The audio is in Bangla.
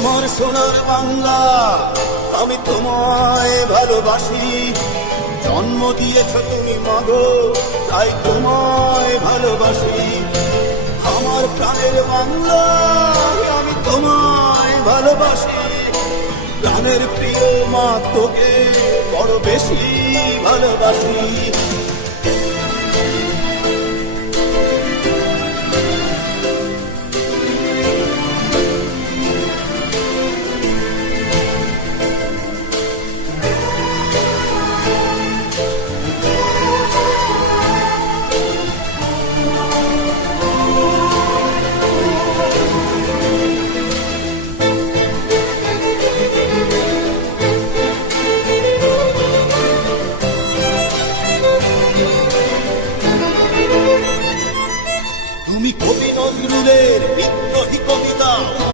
আমার সোনার বাংলা, আমি তোমায় ভালোবাসি। জন্ম দিয়েছ তুমি মাগো, তাই তোমায় ভালোবাসি। আমার প্রাণের বাংলা, আমি তোমায় ভালোবাসি। প্রাণের প্রিয় মা, তোকে বড় বেশি ভালোবাসি।